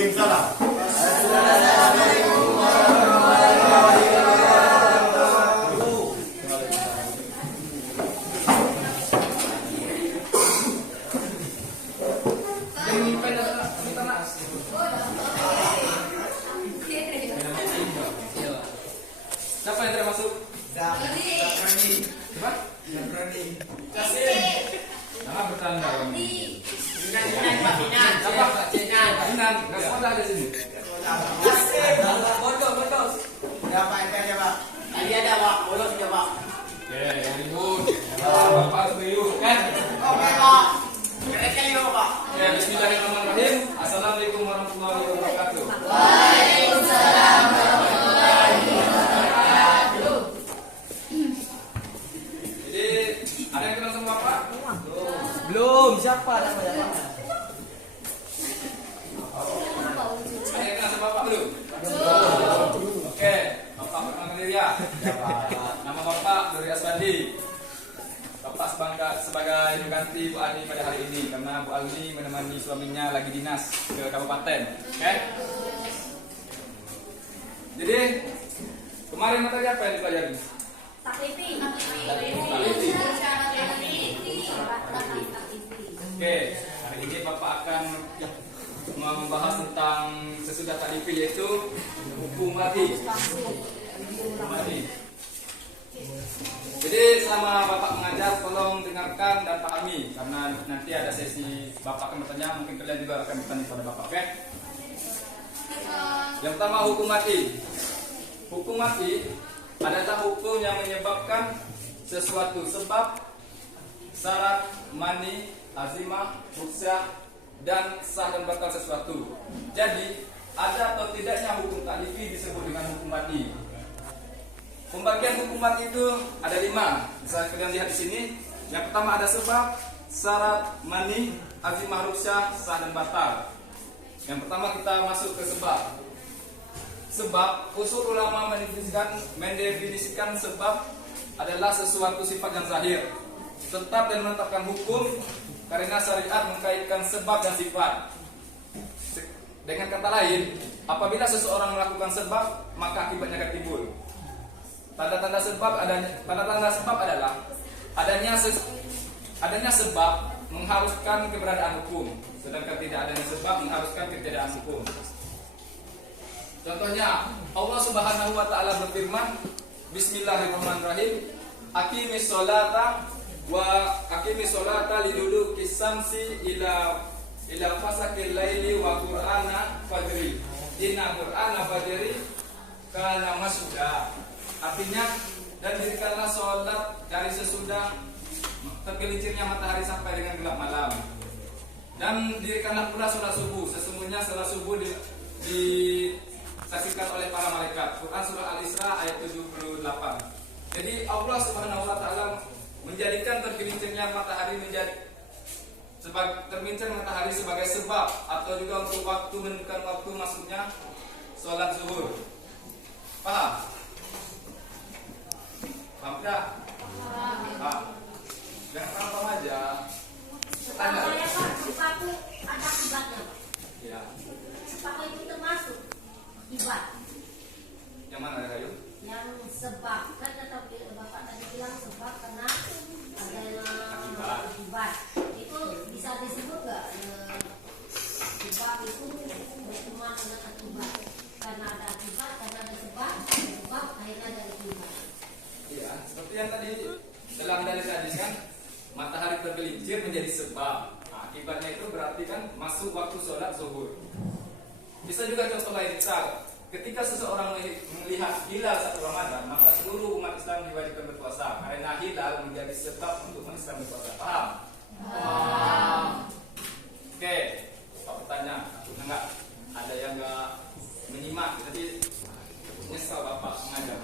Waalaikumsalam. Siapa yang termasuk? Siapa? Jangan bertanda. Siapa? Nggak sekolah di sini. Bodoh. Siapa yang tanya, Pak? Tadi ada, Pak. Bolos dia, Pak. Oke, yang ribut. Bapak serius kan? Oke, Pak. Mereka yuk, Pak. Ya, bismillahirrahmanirrahim. Assalamualaikum warahmatullahi wabarakatuh. Waalaikumsalam warahmatullahi wabarakatuh. Jadi, ada yang kenal sama Bapak? Belum. Siapa namanya, Pak? Ada yang kenal sama Bapak belum? Oke, Bapak perkenalkan diri ya. Nama Bapak Nuri Aswandi. Bapak sebagai pengganti Bu Ani pada hari ini karena Bu Ani menemani suaminya lagi dinas ke kabupaten. Oke? Jadi kemarin materi apa yang dipelajari? Takliti. Oke, hari ini Bapak akan membahas tentang sesudah taklifi yaitu hukum mati. Hukum mati. Jadi selama Bapak mengajar tolong dengarkan dan pahami karena nanti ada sesi Bapak akan bertanya, mungkin kalian juga akan bertanya kepada Bapak, oke? Yang pertama hukum mati. Hukum mati adalah hukum yang menyebabkan sesuatu sebab, syarat, mani, azimah, rukhsah dan sah dan batal sesuatu. Jadi ada atau tidaknya hukum taklifi disebut dengan hukum mati. Pembagian hukum mati itu ada 5. Bisa kalian lihat di sini. Yang pertama ada sebab, syarat, mani, azimah, rukhsah, sah dan batal. Yang pertama kita masuk ke sebab. Sebab usul ulama mendefinisikan sebab adalah sesuatu sifat yang zahir, tetap dan menetapkan hukum karena syariat mengkaitkan sebab dan sifat. Dengan kata lain, apabila seseorang melakukan sebab, maka akibatnya akan timbul. Tanda-tanda sebab adalah adanya sebab mengharuskan keberadaan hukum, sedangkan tidak adanya sebab mengharuskan ketiadaan hukum. Contohnya, Allah Subhanahu wa taala berfirman, Bismillahirrahmanirrahim, Aqimis sholata liduluki syamsi ila fasaqil laili wa qur'ana fajri. Inna qur'ana fajri kana masjuda. Artinya, dan dirikanlah sholat dari sesudah tergelincirnya matahari sampai dengan gelap malam. Dan dirikanlah pula sholat subuh. Sesungguhnya sholat subuh disaksikan oleh para malaikat. Quran surah Al-Isra ayat 78. Jadi Allah Subhanahu wa taala menjadikan tergelincirnya matahari sebagai sebab atau juga untuk waktu menentukan waktu masuknya sholat zuhur. Paham? Paham tidak? Paham. Jangan paham aja. Tanya. Sepatu ada akibatnya. Ya. Sepatu itu termasuk akibat. Yang mana Rayu? Yang sebab kan kata Bapak tadi bilang sebab karena ada akibat. Itu bisa disebut nggak? Sebab itu berteman dengan akibat. Karena ada akibat, karena ada sebab akhirnya ada akibat. Iya, seperti yang tadi dalam dalil hadis kan, matahari tergelincir menjadi sebab. Nah, akibatnya itu berarti kan masuk waktu sholat zuhur. Bisa juga contoh lain, misal ketika seseorang melihat hilal 1 Ramadan, maka seluruh umat Islam diwajibkan berpuasa karena hilal menjadi sebab untuk umat Islam berpuasa. Paham? Oke, Pak bertanya, enggak ada yang enggak menyimak, jadi nyesal Bapak mengajar.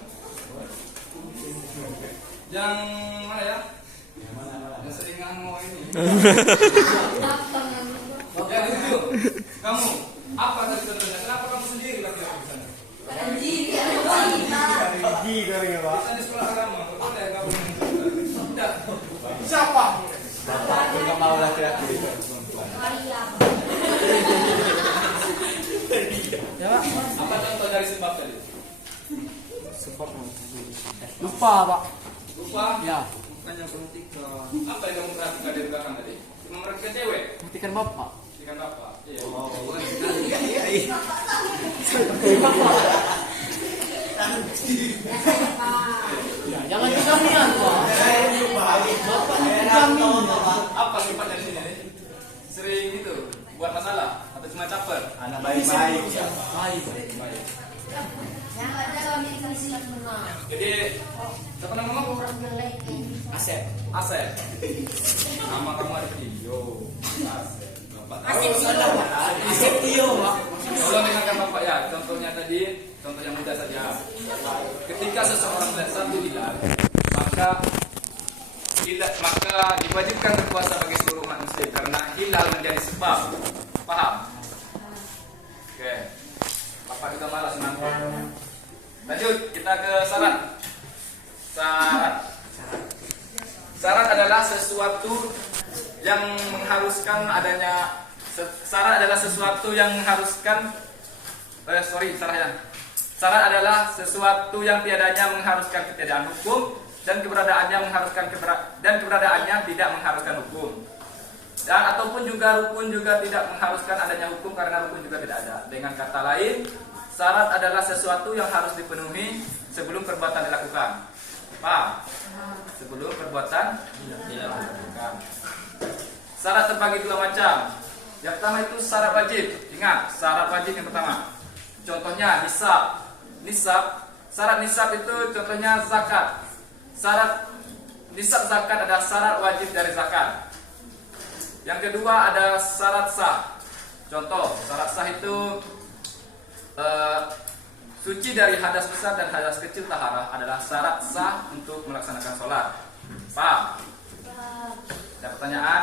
Yang mana ya? Yang sering ngomong ini. Yang itu, kamu apa tadi contohnya? Kenapa kamu sendiri lagi di sana? Gigi gorengnya, Pak. Kita di sekolah agama, kok ada yang kamu? Tidak. Siapa? Bapak enggak mau laki-laki. dari sebab tadi? Sebab lupa, Pak. Lupa? Ya. Bukannya perhatikan. Apa yang kamu perhatikan dari belakang tadi? Cuma mereka cewek? Perhatikan Bapak. Perhatikan Bapak. Iya. Oh. Biasanya Pak. Ya, jangan kejamian, Pak. Bapak kejamian. Apa sifatnya di sini? Sering itu buat masalah atau cuma caper? Anak baik-baik. Baik. Baik. Yang ada kami kasih benar. Jadi siapa nama kamu? Orang jelek ini. Asep. Asep. Nama kamu ada Tio. Asep. Bapak tahu. Asep Tio. Asep Tio, Pak. Tolong dengarkan Bapak ya. Contohnya tadi, contoh yang mudah saja. Ketika seseorang melihat satu hilal, maka diwajibkan berpuasa bagi seluruh umat muslim karena hilal menjadi sebab. Paham? Oke. Bapak juga malas nanti. Lanjut, kita ke syarat. Syarat adalah sesuatu yang mengharuskan adanya. Syarat adalah sesuatu yang mengharuskan. Syarat adalah sesuatu yang tiadanya mengharuskan ketiadaan hukum dan keberadaannya tidak mengharuskan hukum. Dan ataupun juga rukun juga tidak mengharuskan adanya hukum karena rukun juga tidak ada. Dengan kata lain, syarat adalah sesuatu yang harus dipenuhi sebelum perbuatan dilakukan. Paham? Sebelum perbuatan dilakukan. Syarat terbagi dua macam. Yang pertama itu syarat wajib. Ingat, syarat wajib yang pertama. Contohnya nisab. Syarat nisab itu contohnya zakat. Syarat nisab zakat adalah syarat wajib dari zakat. Yang kedua ada syarat sah. Contoh, syarat sah itu suci dari hadas besar dan hadas kecil taharah adalah syarat sah untuk melaksanakan sholat. Paham? Ada pertanyaan?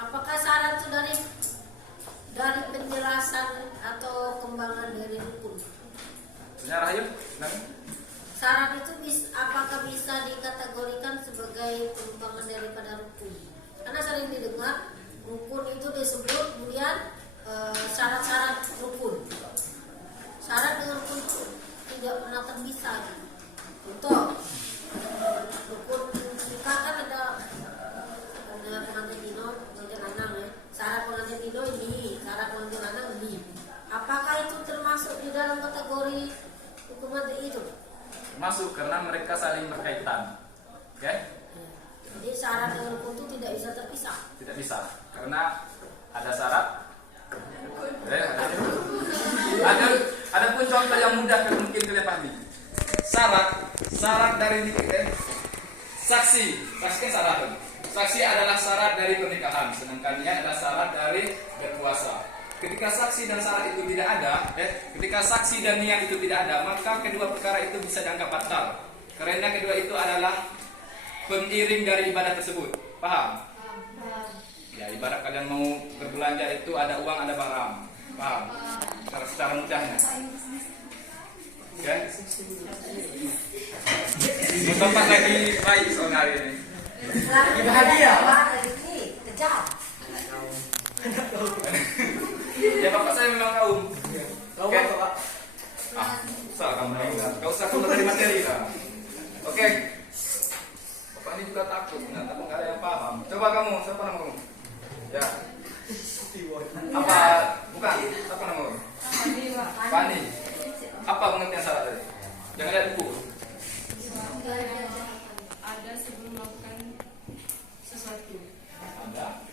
Apakah syarat itu dari penjelasan atau kembangan dari rukun? Punya Rahayu? Syarat itu apakah bisa dikategorikan sebagai pengembangan daripada rukun? Karena sering didengar rukun itu disebut kemudian syarat-syarat rukun. Syarat dengan rukun itu tidak pernah terpisah. Untuk rukun nikah kan ada pengantin dino, pengantin lanang ya. Syarat pengantin dino ini, syarat pengantin lanang ini. Apakah itu termasuk di dalam kategori hukuman itu? Masuk karena mereka saling berkaitan. Oke? Jadi syarat dengan rukun itu tidak bisa terpisah. Tidak bisa karena ada syarat. Ada pun contoh yang mudah mungkin kalian pahami. Syarat dari saksi kan syarat. Saksi adalah syarat dari pernikahan, sedangkan ini adalah syarat dari berpuasa. Ketika saksi dan syarat itu tidak ada, ketika saksi dan niat itu tidak ada, maka kedua perkara itu bisa dianggap batal. Karena kedua itu adalah pengiring dari ibadah tersebut. Paham? Ya, ibarat kalian mau berbelanja itu ada uang, ada barang. Paham? Secara mudahnya. Oke? Tempat lagi baik soalnya hari ini. Lagi bahagia. Kejam. Ya bapak saya memang kaum. Oke. Pak. Salah kamu ingat. Gak usah keluar dari materi lah. Oke. Bapak ini juga takut. Nah, tapi nggak ada yang paham. Coba kamu, siapa nama kamu? Ya. Apa? Bukan. Siapa nama kamu? Fani. Apa pengertian syarat tadi? Jangan lihat buku. Ada sebelum melakukan sesuatu. Ada.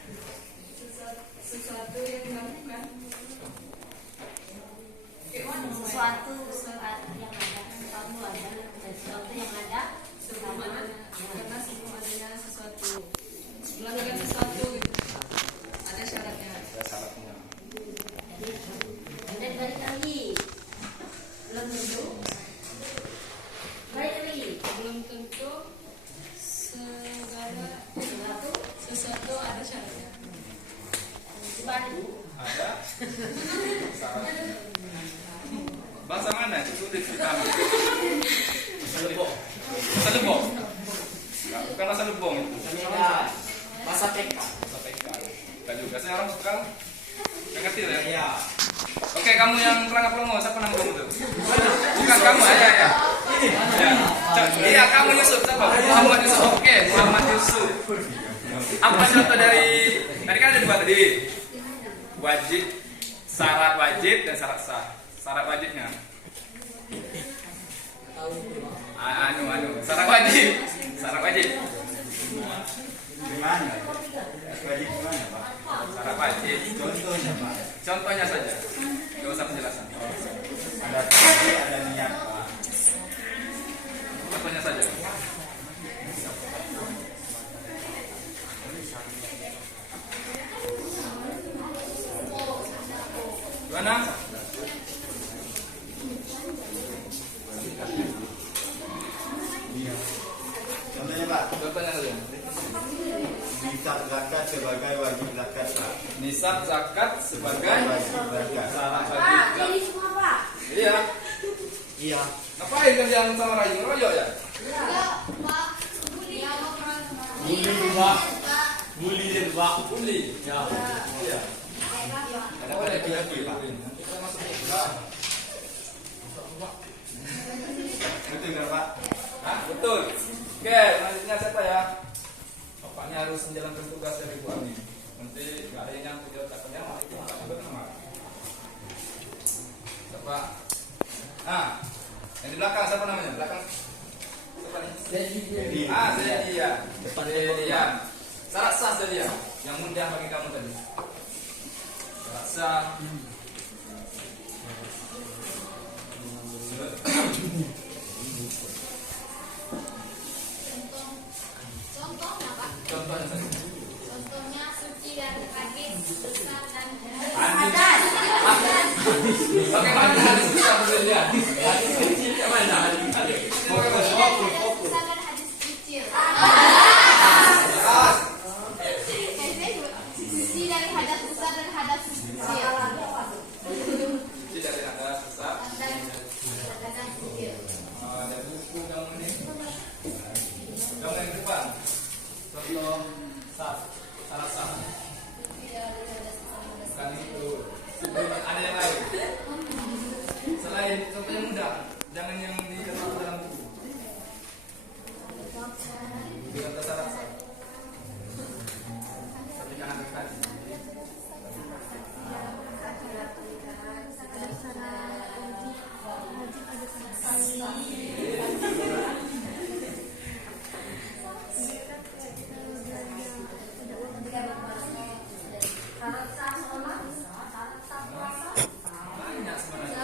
Sesuatu yang dilakukan. Sesuatu yang ada, sesuatu yang ada Sebelum ada, karena sebelum adanya sesuatu, melakukan sesuatu gitu, ada syaratnya. Ada syaratnya. dan balik lagi belum tentu balik lagi Belum tentu sesuatu ada syaratnya. dibalik Ada. Syaratnya. Bahasa mana itu sulit kami? Selebong. Selebong. Bukan rasa lebong itu. Masa TK. Bahasa PK. Kita juga saya orang sekarang. Nggak ngerti ya? Iya. Oke. kamu yang Rangga Promo, siapa nama kamu tuh? Bukan kamu, ya. Iya, kamu Yusuf, siapa? Muhammad Yusuf. Oke, Muhammad Yusuf. Apa contoh dari tadi kan ada dua tadi. Wajib, syarat wajib dan syarat sah. Syarat wajibnya. Syarat wajib. Syarat wajib. Gimana? Wajib gimana, Pak? Syarat wajib. Contohnya, Pak. Contohnya saja. Gak usah penjelasan. Ada tadi, ada niat, Pak. Contohnya saja. Gimana? Iya. Contohnya, Pak. Contohnya saja. Nisab zakat sebagai wajib zakat, Pak. Nisab zakat sebagai Wajib zakat. syarat Pak, wajib. ini semua Pak. Iya. Iya. Ngapain kalian sama Rayu ngeroyok ya? Bully dia, Pak. Bully. Ya. Iya. Ada pada kita, Pak. Nanti kita masuk ke Betul nggak, Pak? Hah? Betul. Oke, selanjutnya siapa ya? Bapaknya harus menjalankan tugas dari Bu Ani. Nanti nggak ada yang nyangkut di otaknya, itu bapaknya bernama. Siapa? Nah, yang di belakang siapa namanya? Belakang siapa nih? Jadi, Jadi ya. Jadi ya. Syarat sah tadi ya, yang mudah bagi kamu tadi. Syarat sah. Contohnya saja. Contohnya suci dari hadis besar dan Bagaimana hadis besar sebenarnya? Bagaimana hadis besar dan hadis kecil. Suci dari hadas besar dan hadas kecil. Suci dari hadas besar Dan hadas kecil. ada buku kamu ini. Kamu yang depan. Contoh salah sah. Bukan itu. Ada yang lain. Selain contoh yang mudah, jangan yang diketahui dalam buku. Contoh syarat sah. Pernikahan tadi. Banyak sebenarnya.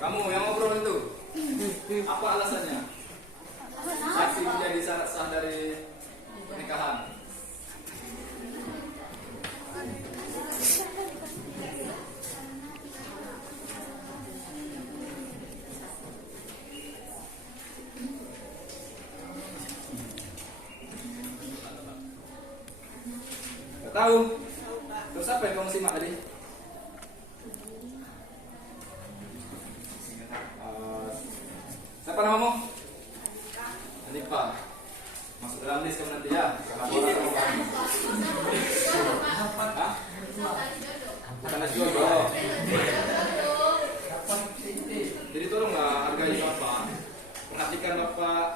Kamu yang ngobrol itu, apa alasannya? Saksi menjadi syarat sah dari pernikahan. Gak tahu. Terus apa yang kamu simak tadi? Siapa namamu? Hanifa. Masuk dalam list kamu nanti ya. Laporan kamu. Hah? Bukan nasi jodoh. Jadi tolonglah hargai Bapak. Perhatikan Bapak.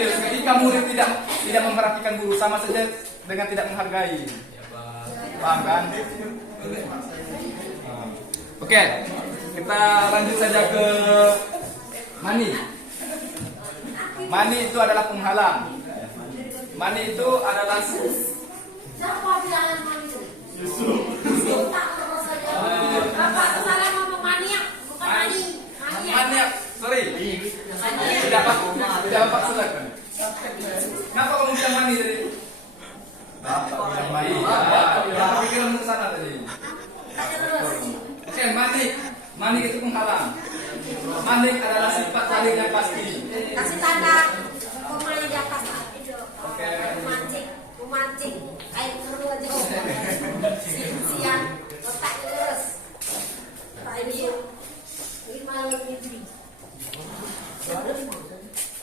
Ketika murid tidak memperhatikan guru sama saja dengan tidak menghargai. Paham kan? Oke, kita lanjut saja ke mani. Mani itu adalah penghalang. Mani itu adalah Siapa bilang mani itu? Yusuf. Tak terus saja. Bapak kesana ngomong maniak, bukan mani. maniak. Sorry. Tidak apa silakan. Kenapa kamu bilang mani tadi? Bapak bilang mani. Aku pikir kamu kesana tadi. Oke, manik itu penghalang. Manik adalah sifat saling yang pasti. Kasih tanda komanya di atas. Oke. Memancing. Air keruh aja. Siang, letak terus. Letak dia. Lima lebih.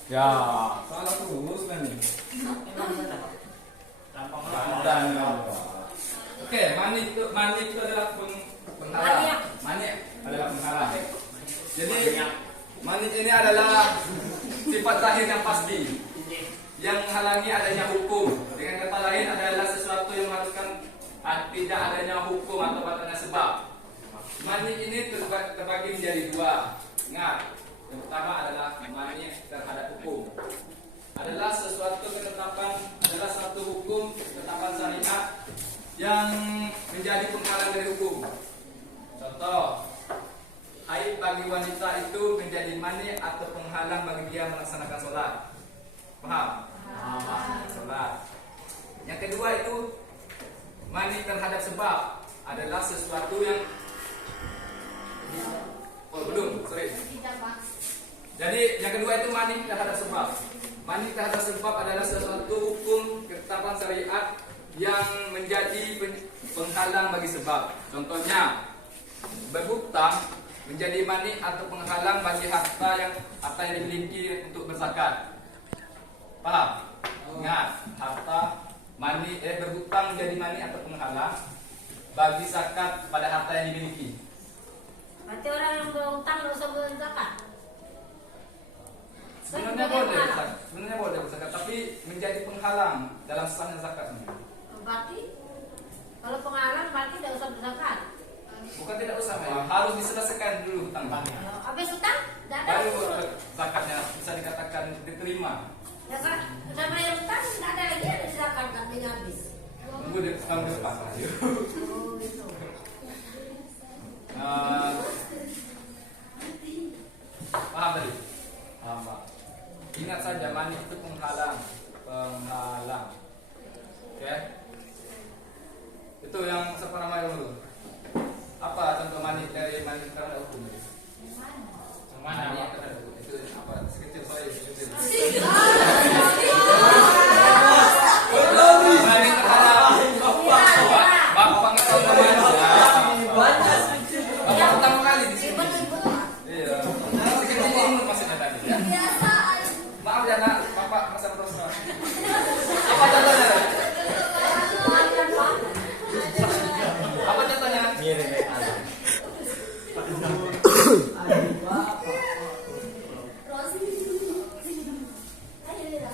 Ya, salah terus kan nih. Dan oke, mani itu adalah penghalang. Mani adalah penghalang. Jadi mani ini adalah sifat zahir yang pasti yang menghalangi adanya hukum. Dengan kata lain adalah sesuatu yang mengharuskan tidak adanya hukum atau batalnya sebab. Mani ini terbagi menjadi dua. Ingat, yang pertama adalah mani terhadap hukum. Adalah sesuatu ketetapan, adalah satu hukum ketetapan syariat yang menjadi penghalang dari hukum. Contoh, haid bagi wanita itu menjadi mani atau penghalang bagi dia melaksanakan sholat. Paham? Sholat. Yang kedua itu mani terhadap sebab, adalah sesuatu yang Jadi yang kedua itu mani terhadap sebab. Mani terhadap sebab adalah sesuatu hukum ketetapan syariat yang menjadi penghalang bagi sebab. Contohnya, berhutang menjadi mani atau penghalang bagi harta yang dimiliki untuk berzakat. Paham? Ingat, harta berhutang menjadi mani atau penghalang bagi zakat pada harta yang dimiliki. Berarti orang yang berhutang nggak usah berzakat. Sebenarnya boleh berzakat, tapi menjadi penghalang dalam sahnya zakatnya. Berarti kalau penghalang berarti tidak usah berzakat. Bukan tidak usah, harus diselesaikan dulu hutang. Habis hutang, tidak ada. Baru zakatnya bisa dikatakan diterima. Ya kan, udah bayar hutang tidak ada lagi ada zakat kan tinggal habis. Tunggu di tahun depan. Oh gitu. Paham tadi? Paham, Pak. Ingat saja mani itu penghalang. Oke? Itu yang siapa namanya dulu? Apa contoh mani dari mani terhadap hukum? Yang mana? Mani terhadap hukum. Itu apa? Sekecil saya sekecil. Mani terhadap Bapak tahu namanya. Bapak pertama kali di sini. Iya. Sekecil ini maksudnya tadi ya. Maaf ya nak, Bapak masa proses. Apa contohnya? Apa contohnya?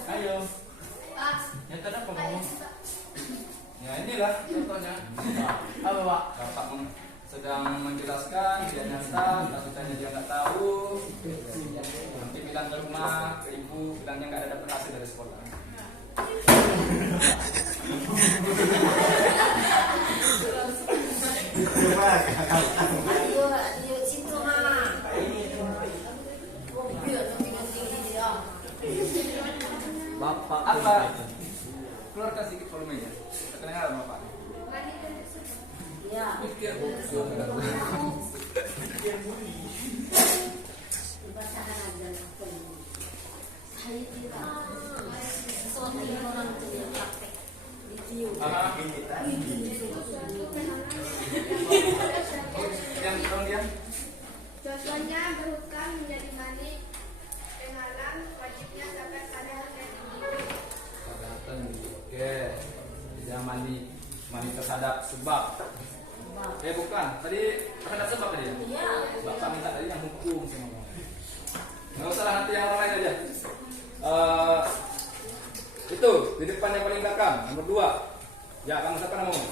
Ayo. Nyata apa kamu? Ya inilah contohnya. Apa Pak? Bapak sedang menjelaskan, dia nyata, takutnya dia nggak tahu. Nanti bilang ke rumah, ke ibu, bilangnya nggak ada dapat hasil dari sekolah. Ayo situ mah. Bapak apa? Keluarkan sedikit volumenya. Kedengaran Bapak. Ya. Pikir Dibacakan aja. Saya tidak. Soalnya orang itu yang praktek. Video. yang tolong dia. Contohnya berhutang menjadi mani penghalang wajibnya zakat pada harga tinggi. Oke. Dia mani terhadap sebab. Bukan. Tadi terhadap sebab tadi. Iya. Bapak minta tadi yang hukum semua. Nggak usah lah, nanti yang orang lain aja. Itu di depan yang paling belakang nomor 2. Ya, kamu siapa namamu?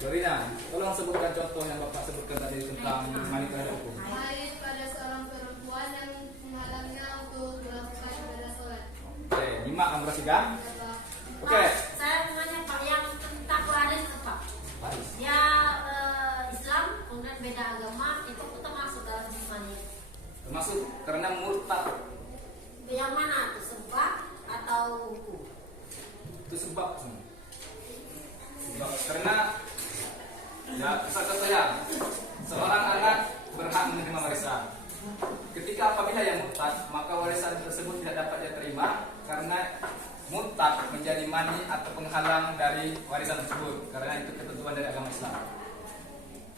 Dorina. Tolong sebutkan contoh yang Bapak sebutkan tadi tentang mani terhadap hukum. Haid pada seorang perempuan yang menghalangnya untuk melakukan ibadah sholat. Oke, nyimak kamu perhatikan. Oke. Saya tanya Pak yang tentang waris apa? Ya Islam kemudian beda agama itu termasuk dalam imannya. Termasuk karena murtad. Yang mana itu sebab atau hukum? Itu sebab. Karena ya, contohnya seorang anak berhak menerima warisan. Ketika apabila yang murtad, maka warisan tersebut tidak dapat dia terima karena murtad menjadi mani atau penghalang dari warisan tersebut. Karena itu ketentuan dari agama Islam.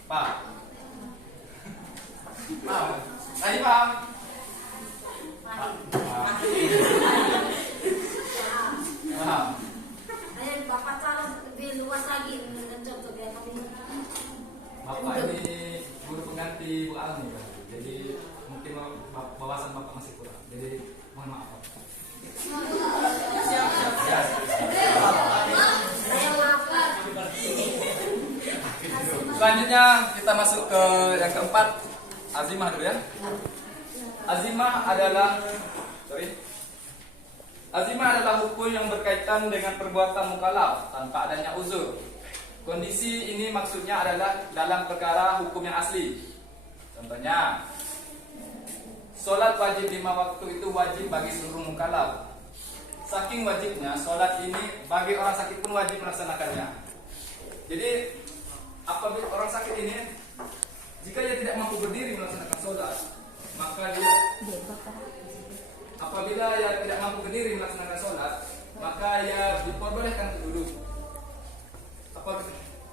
Pak, dari Bu Almi, Pak. Jadi mungkin wawasan Bapak masih kurang. Jadi mohon maaf, Pak. Saya maafkan. Selanjutnya kita masuk ke yang keempat, azimah dulu ya. Azimah adalah hukum yang berkaitan dengan perbuatan mukallaf tanpa adanya uzur. Kondisi ini maksudnya adalah dalam perkara hukum yang asli. Contohnya, sholat wajib 5 waktu itu wajib bagi seluruh mukallaf. Saking wajibnya, sholat ini bagi orang sakit pun wajib melaksanakannya. Jadi, apabila orang sakit ini, jika dia tidak mampu berdiri melaksanakan sholat, maka dia apabila ia tidak mampu berdiri melaksanakan sholat, maka ia diperbolehkan untuk duduk. Apa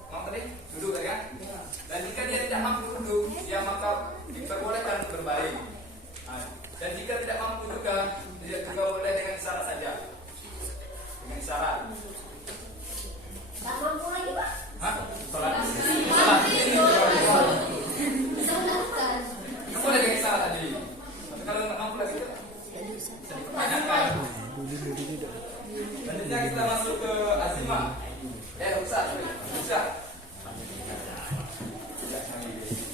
mau tadi? Duduk kan? Dan jika dia tidak mampu duduk, dia maka diperbolehkan untuk berbaring. Dan jika tidak mampu juga, dia juga boleh dengan isyarat saja. Dengan isyarat. Tak mampu lagi, Pak. Hah? Sholat. Bisa melakukan. Kamu boleh dengan isyarat tadi. Tapi kalau nggak mampu lagi, bisa dipertanyakan. Selanjutnya kita masuk ke azimah.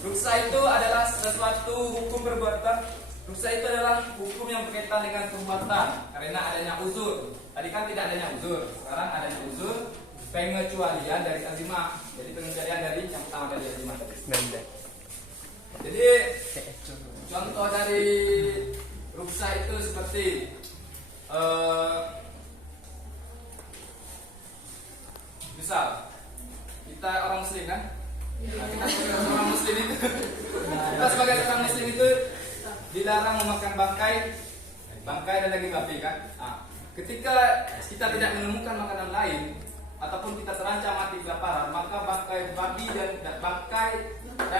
Ruksa itu adalah sesuatu hukum perbuatan. Ruksa itu adalah hukum yang berkaitan dengan perbuatan karena adanya uzur. Tadi kan tidak adanya uzur, sekarang adanya uzur. Pengecualian dari azimah. Jadi pengecualian dari yang pertama dari azimah. Jadi contoh dari ruksa itu seperti misal kita orang muslim kan, nah, kita sebagai orang muslim itu dilarang memakan bangkai dan daging babi kan. Nah, ketika kita tidak menemukan makanan lain ataupun kita terancam mati kelaparan, maka bangkai babi dan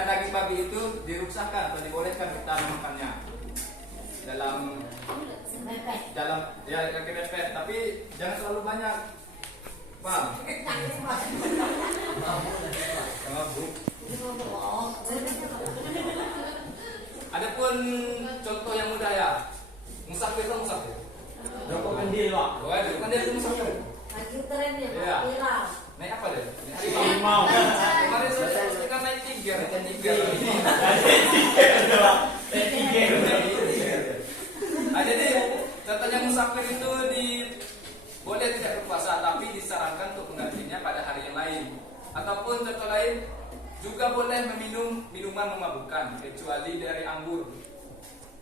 daging babi itu diruksakan atau dibolehkan kita memakannya dalam ya kaki repet, tapi jangan terlalu banyak. Paham? Adapun contoh yang mudah ya, musafir itu musafir. Joko Kendil, Pak. Joko Kendil itu musafir. Lagi trennya, Iya. Pak. Viral. Naik apa deh? Harimau. Kemarin saya kan naik tiga. Nah, jadi contohnya musafir itu boleh tidak berpuasa, tapi disarankan untuk menggantinya pada hari yang lain. Ataupun contoh lain juga boleh meminum minuman memabukkan kecuali dari anggur.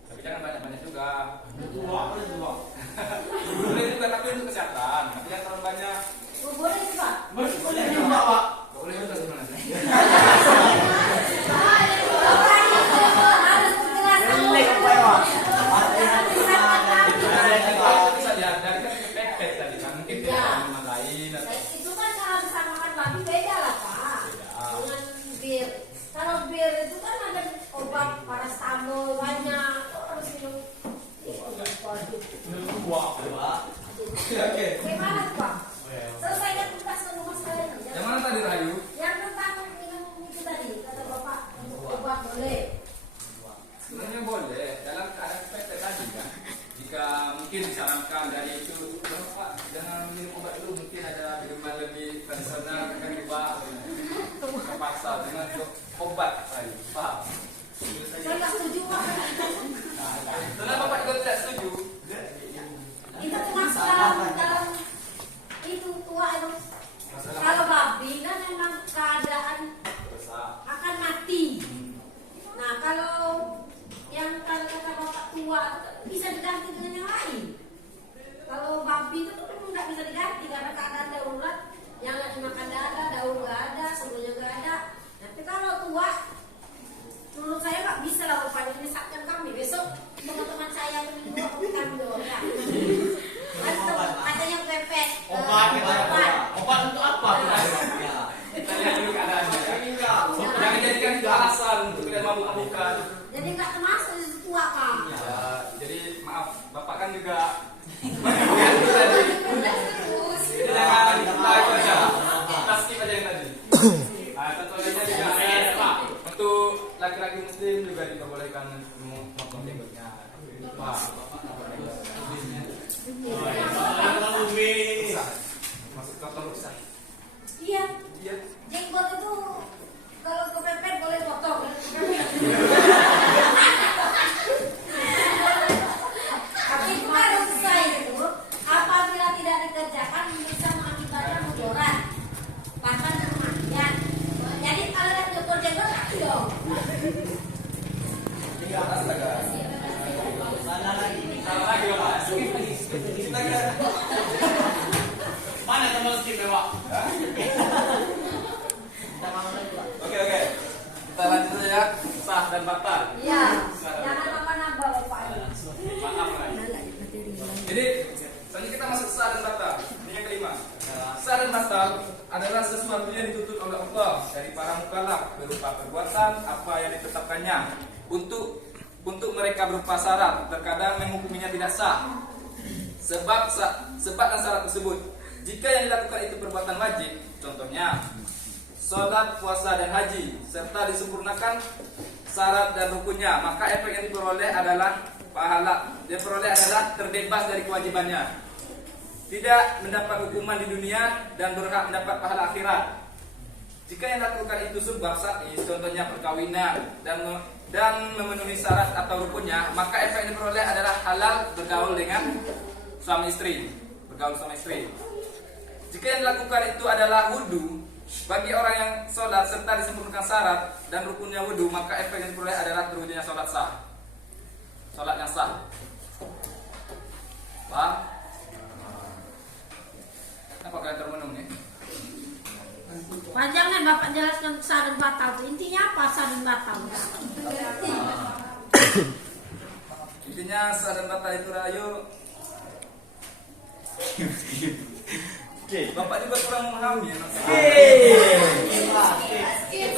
Tapi jangan banyak-banyak juga. Boleh juga tapi untuk kesehatan. Tapi jangan terlalu banyak. Oh, boleh sih, Pak. Boleh juga, Pak. Boleh juga sebenarnya. Harus menjelaskan. Boleh, Pak. Bisa diadakan pepet tadi kan mungkin Iya. tidak minuman lain atau Itu kan cara bisa makan babi beda lah, Pak. Dengan bir. Kalau bir itu kan ada obat paracetamol banyak. Oh, harus minum. Oke. Gimana tuh, Pak? Selesaikan tugas rumah saya. yang mana tadi Rahayu? Yang tentang minum itu tadi, kata Bapak, obat boleh. Sebenarnya boleh dalam keadaan pepet tadi kan. Jika mungkin disarankan dari itu, Pak jangan minum obat dulu, mungkin ada minuman lebih tradisional akan diubah terpaksa dengan obat tadi, paham? Saya nggak setuju, Pak. Sebenarnya Bapak juga tidak setuju. Itu termasuk dalam itu tua itu. Kalau babi kan memang keadaan akan mati. Nah, kalau yang kata Bapak tua bisa diganti dengan yang lain. Kalau babi itu kan memang nggak bisa diganti karena keadaan darurat, yang nggak dimakan ada, daun nggak ada, semuanya nggak ada. Tapi kalau tua, menurut saya nggak bisa lah Bapak menyesatkan kami. Besok teman-teman saya yang minum obat dulu ya. Katanya pepet. Obat untuk apa? Kita lihat dulu keadaannya ya. Jangan jadikan itu alasan untuk tidak mabuk-mabukan. Jadi nggak termasuk itu tua, Pak. Ya, jadi maaf, Bapak kan juga Terus. jangan kita itu aja. Kita skip aja yang tadi. Nah, contohnya juga Pak, untuk laki-laki muslim muslim juga diperbolehkan memotong jenggotnya. Wah, masuk ke perusahaan. Iya. Iya. Jenggot itu kalau kepepet boleh potong. Tapi bukan rusa itu apabila tidak dikerjakan bisa mengakibatkan mudarat bahkan kematian. Jadi kalau yang cukur jenggot kaki dong. Astaga. Salah lagi. Salah lagi Bapak. Astaga. Mana teman skip ya, Pak? Oke. Kita lanjut saja. Sah dan batal. Iya. Jangan nambah-nambah Bapak. Maaf lagi. Jadi, selanjutnya kita masuk sah dan batal. Ini yang kelima. Sah dan batal adalah sesuatu yang dituntut oleh Allah dari para mukallaf berupa perbuatan apa yang ditetapkannya untuk mereka berupa syarat. Terkadang menghukuminya tidak sah. Sebab dan syarat tersebut. Jika yang dilakukan itu perbuatan wajib, contohnya sholat, puasa, dan haji, serta disempurnakan syarat dan rukunnya, maka efek yang diperoleh adalah pahala. Yang diperoleh adalah terbebas dari kewajibannya, tidak mendapat hukuman di dunia, dan berhak mendapat pahala akhirat. Jika yang dilakukan itu sebab syar'i, contohnya perkawinan dan memenuhi syarat atau rukunnya, maka efek yang diperoleh adalah halal bergaul dengan suami istri, bergaul suami istri. Jika yang dilakukan itu adalah wudu bagi orang yang sholat serta disempurnakan syarat dan rukunnya wudu, maka efek yang diperoleh adalah terwujudnya sholat sah, sholat yang sah. Paham? Apa kalian termenung nih? Panjangan Bapak jelaskan sah dan batal. Intinya apa sah dan batal? Intinya sah dan batal itu rayu. Bapak juga kurang memahami ya.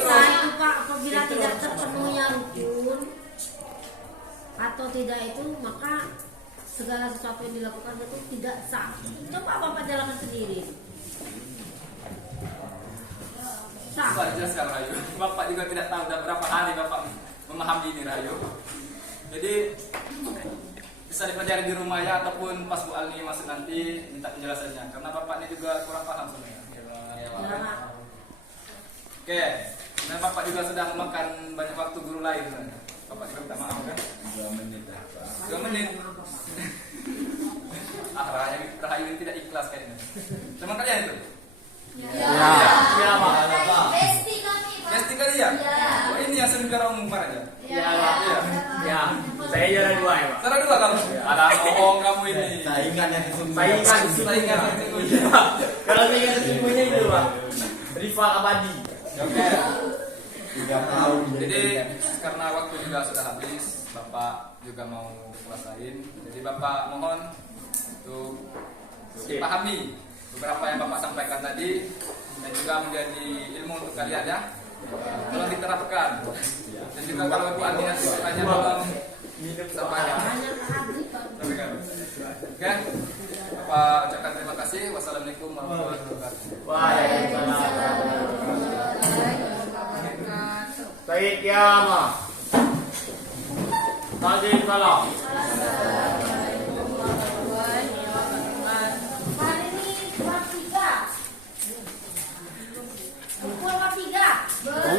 Sah itu Pak apabila tidak terpenuhnya rukun atau tidak itu maka segala sesuatu yang dilakukan itu tidak sah. Coba Bapak jalankan sendiri. Sah. Susah jelaskan Rayu. Bapak juga tidak tahu sudah berapa hari Bapak memahami ini Rayu. Jadi bisa dipelajari di rumah ya, ataupun pas Bu Alni masuk nanti minta penjelasannya, karena Bapak ini juga kurang paham sebenarnya. Oke, nah Bapak juga sudah memakan banyak waktu guru lain sebenarnya. Bapak juga minta maaf kan? 2 menit. 2 menit. Rahayu ini tidak ikhlas kayaknya. Teman kalian itu? Ya. Pak. Besti kami, Pak. Besti kalian? Ya. Oh ini yang sering bicara umum aja. Ya. Iya. Saya juara 2 ya Pak. Salah 2 kamu? Ada bohong kamu ini. Saingan yang sesungguhnya. Saingan yang sesungguhnya. Kalau saingan sesungguhnya itu Pak, rival abadi. Oke. 3 tahun. Jadi karena waktu juga sudah habis, Bapak juga mau dikuasain. Jadi Bapak mohon untuk dipahami beberapa yang Bapak sampaikan tadi dan juga menjadi ilmu untuk kalian ya. Tolong diterapkan. Dan juga kalau Bu Andi nanti bertanya tolong sampaikan. Sampaikan. Oke. Bapak ucapkan terima kasih. Wassalamualaikum warahmatullahi wabarakatuh. Waalaikumsalam. Baik ya Ma. Tadi salam.